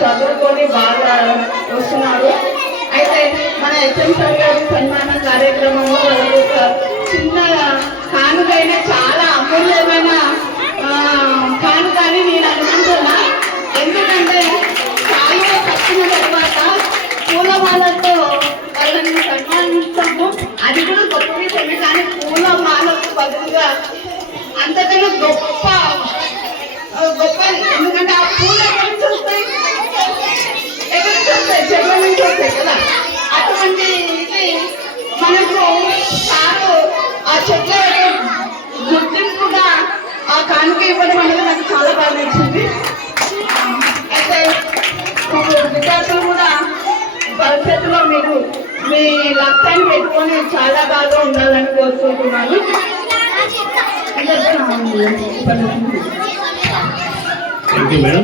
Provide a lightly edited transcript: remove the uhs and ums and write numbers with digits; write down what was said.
చదువుకొని బాగా వస్తున్నారు. అయితే మన హెచ్ఎం సార్ గారి సన్మాన కార్యక్రమంలో వాళ్ళకు ఒక చిన్న కానుకైనా చాలా అమూల్యమైన కానుక అని నేను అనుకుంటున్నా. ఎందుకంటే చాలా కట్టిన తర్వాత పూలమాలతో వాళ్ళని సన్మానించము, అది కూడా గొప్ప విషయమే. కానీ పూలమాలకు బదులుగా అంతకన్నా గొప్ప ఎందుకంటే ఆ పూలు ఎక్కడి నుంచి వస్తాయి, చెట్ల నుంచి వస్తాయి కదా. అటువంటి ఇది మనకు సారు ఆ చెట్ల గుర్తింపుగా ఆ కానుక ఇవ్వడం అనేది నాకు చాలా బాగా నచ్చింది. అయితే విద్యార్థులు కూడా భవిష్యత్తులో మీరు మీ లక్ష్యాన్ని పెట్టుకొని చాలా బాగా ఉండాలని కోరుకుంటున్నాను. Thank you, madam.